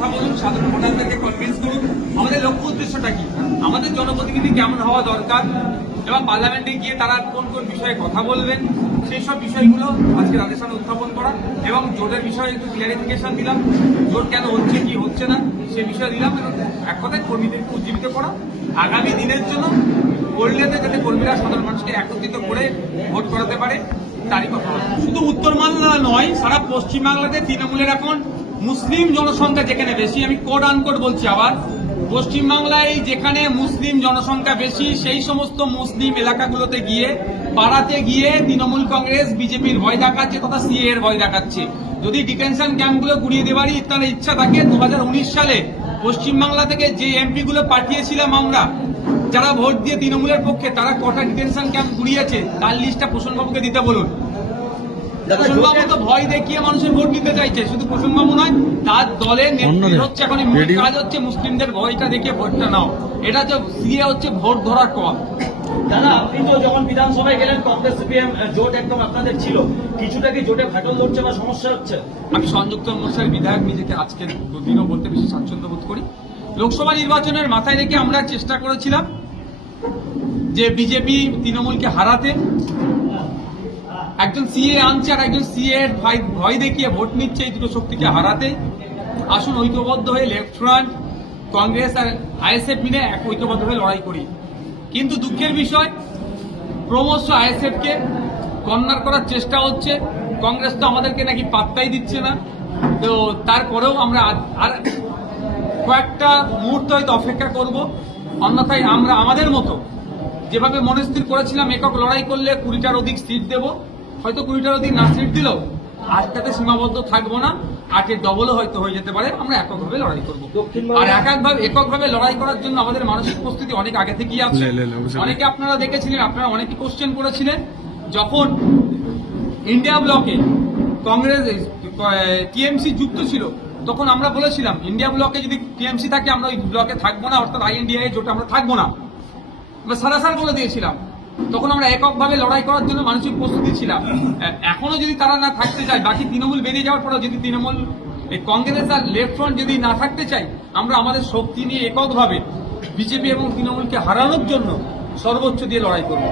কথা বলুন, সাধারণ ভোটারদেরকে কনভিন্স করুন। আমাদের লক্ষ্য উদ্দেশ্যটা কি? আমাদের জনপ্রতিনিধি কেমন হওয়া দরকার? এবং পার্লামেন্টে গিয়ে তারা কোন কোন বিষয়ে কথা বলবেন? সেই সব বিষয়গুলো আজকে তাদের সামনে উত্থাপন করা এবং জোটের বিষয়ে একটু ক্লিয়ারিফিকেশন দিলাম। জোট কেন হচ্ছে, কি হচ্ছে না, সে বিষয়ে দিলাম এবং এক কথায় কর্মীদেরকে উজ্জীবিত করা। আগামী দিনের জন্য করলেতে যাতে কর্মীরা সাধারণ মানুষকে একত্রিত করে ভোট করাতে পারে, তারই কথা। শুধু উত্তর বাংলা নয়, সারা পশ্চিম বাংলাতে তৃণমূলের এখন মুসলিম জনসংখ্যা যেখানে বেশি, আমি কোড আনকোড বলছি আবার, পশ্চিমবাংলায় যেখানে মুসলিম জনসংখ্যা বেশি, সেই সমস্ত মুসলিম এলাকাগুলোতে গিয়ে, পাড়াতে গিয়ে তৃণমূল কংগ্রেস, বিজেপির ভয় দেখাচ্ছে তথা সিএ এর ভয় দেখাচ্ছে। যদি ডিটেনশন ক্যাম্পগুলো গুড়িয়ে দেওয়ারই তার ইচ্ছা থাকে দু হাজার উনিশ সালে পশ্চিমবাংলা থেকে যে এমপি গুলো পাঠিয়েছিলাম আমরা, যারা ভোট দিয়ে তৃণমূলের পক্ষে, তারা কটা ডিটেনশন ক্যাম্প ঘুরিয়েছে, তার লিস্টটা প্রসন্নবাবুকে দিতে বলুন। প্রসন্নবাবু তো ভয় দেখিয়ে মানুষের ভোট দিতে চাইছে। শুধু নয় তার দলের নেতৃত্ব হচ্ছে এখন কাজ হচ্ছে মুসলিমদের ভয়টা দেখিয়ে ভোটটা নাও। এটা যে সিএ হচ্ছে ভোট ধরার দাদা আপনি তো যখন বিধানসভায় গেলেন কংগ্রেস সিপিএম জোট একদম আপনাদের ছিল। কিছুটা কি জোটে ফাটল ধরছে বা সমস্যা হচ্ছে? আমি সংযুক্ত মোর্চার বিধায়ক নিজেকে আজকে দুদিনও বলতে বেশি স্বাচ্ছন্দ্য বোধ করি। লোকসভা নির্বাচনের মাথায় রেখে আমরা চেষ্টা করেছিলাম যে বিজেপি তৃণমূলকে হারাতে। একজন সিএ আনছে আর একজন সিএ এর ভয়- দেখিয়ে ভোট নিচ্ছে এই দুটো শক্তিকে হারাতে। আসুন ঐক্যবদ্ধ হয়ে লেফট ফ্রন্ট কংগ্রেস আর আইএসএফ মিলে এক ঐক্যবদ্ধ হয়ে লড়াই করি। কিন্তু দুঃখের বিষয়, ক্রমশ আইএসএফ কে কর্নার করার চেষ্টা হচ্ছে। কংগ্রেস তো আমাদেরকে নাকি পাত্তাই দিচ্ছে না। তো তারপরেও আমরা আর কয়েকটা মুহূর্ত হয়তো অপেক্ষা করব। অন্যথায় আমরা আমাদের মতো যেভাবে মনস্থির করেছিলাম, একক লড়াই করলে কুড়িটার অধিক সিট দেব। হয়তো কুড়িটার অধিক না সিট দিলেও আটটাতে সীমাবদ্ধ থাকব না আটের ডবলও হয়তো হয়ে যেতে পারে আমরা এককভাবে লড়াই করব। আর এক একভাবে এককভাবে লড়াই করার জন্য আমাদের মানসিক প্রস্তুতি অনেক আগে থেকেই আছে। অনেকে আপনারা দেখেছিলেন আপনারা অনেকে কোশ্চেন করেছিলেন যখন ইন্ডিয়া ব্লকে কংগ্রেস টিএমসি যুক্ত ছিল তখন আমরা বলেছিলাম ইন্ডিয়া ব্লকে যদি টিএমসি থাকে আমরা ওই ব্লকে থাকব না অর্থাৎ আই ইন্ডিয়া জোটে আমরা থাকব না। আমরা সারাসার বলে দিয়েছিলাম তখন আমরা এককভাবে লড়াই করার জন্য মানসিক প্রস্তুতি ছিলাম। এখনও যদি তারা না থাকতে চায়, বাকি তৃণমূল বেরিয়ে যাওয়ার পরেও যদি তৃণমূল কংগ্রেস আর লেফট ফ্রন্ট যদি না থাকতে চাই আমরা আমাদের শক্তি নিয়ে এককভাবে বিজেপি এবং তৃণমূলকে হারানোর জন্য সর্বোচ্চ দিয়ে লড়াই করব।